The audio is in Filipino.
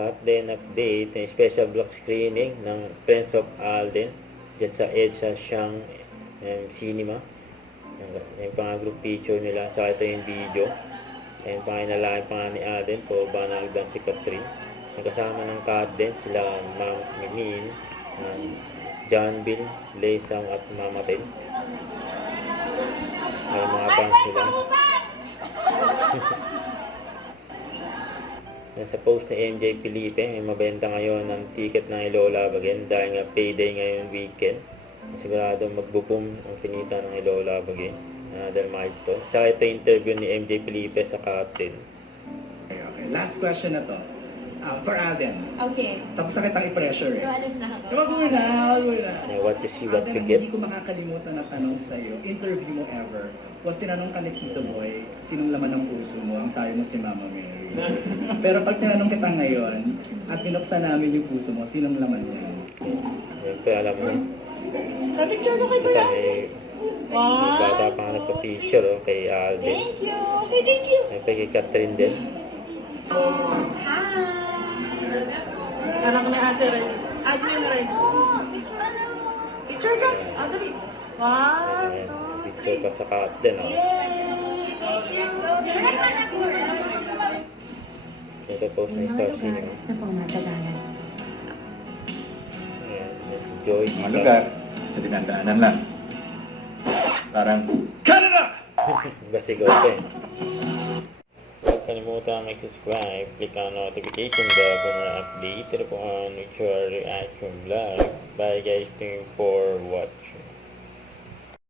Cut din update ng special block screening ng Friends of Alden dyan sa EDSA Siang Cinema. Yung pang group picture nila, saka ito yung video. Yung panginalaking pa nga ni Alden po ba nagdan si Catherine. Nagkasama ng cut din sila Ma'am Minin, John Bill, Leisang at Mama Tel. May mga fans nila. Sa post ni MJ Felipe, may mabenta ngayon ng ticket ng Hello Love Again dahil nga payday ngayon weekend. Sigurado magbo-boom ang kinita ng Hello Love Again. Another milestone. Saka ito interview ni MJ Felipe sa Captain. Okay. Last question na to. For Alden. Okay. Tapos na kitang i-pressure eh. So, alam na ako. Wag mo na. What you see, what you Alden, get. hindi ko makakalimutan na tanong sa'yo. Interview mo ever. Was tinanong ka ni Tito Boy, sinong laman ng puso mo? Ang tayo mo si Mama Mary. Pero pag tinanong kita ngayon, at binuksan namin yung puso mo, sinong laman niya? Siyempre alam mo. Picture na kayo Basta ba? may Wow. bata pa nga nagpa-picture kay Alden. Thank you. Okay, thank you. Siyempre kay Catherine din. Hi. Anak ni Ate Ren. Admin Ren. Picture ka? Adali. Wow. Picture pa sa Captain. Yay. Thank you. Ito post ng Star Cinema. Na pang matagalan. Ayan, si Joy. Mga lugar, sa dinadaanan lang. Parang, Canada! Basigaw ko eh. Huwag kalimutan mag-subscribe, click ang notification bell para update po on future reaction vlog. Bye guys, thank you for watching.